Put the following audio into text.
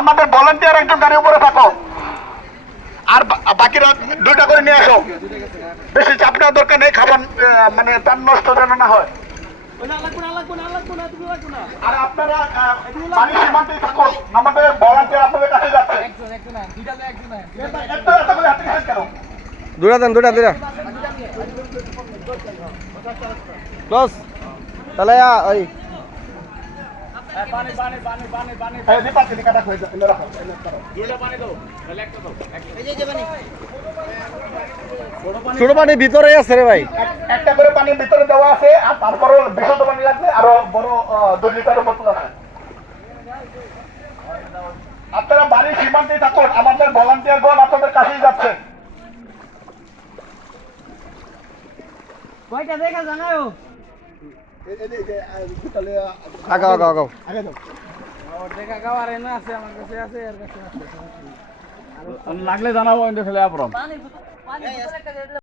আমাদের ভলান্টিয়ার একজন গাড়ির উপরে থাকো, আর বাকিরা 2টা করে নিয়ে আসো। বেশি চাপ নেওয়ার দরকার নেই, খাবার মানে তার নষ্ট যেন না হয়। আর আপনারা পানি সীমান্তেই থাকুন, আমাদের ভলান্টিয়ার আপনাদের কাছে যাচ্ছে। দুটা দেন, দুটা ক্লোজ তাহলে ওই ছোট পানি ভিতরে আছে রে ভাই, একটা করে পানি ভিতরে দেওয়া আছে, আর তারপরও বিশুদ্ধ পানি লাগবে, আরো বড় 2 লিটারের বোতল আছে। আপনারা বাড়ির সীমান্তেই থাকুন, আমাদের ভলান্টিয়ার গণ আপনাদের কাছেই যাচ্ছে। কয়টা দেখা জানাও আগাও আগাও আগাও। দেখা গাওয়ার এনে আছে, আমার কাছে আছে, এর কাছে আছে। লাগলে জানাবো, ফেলে আপরম।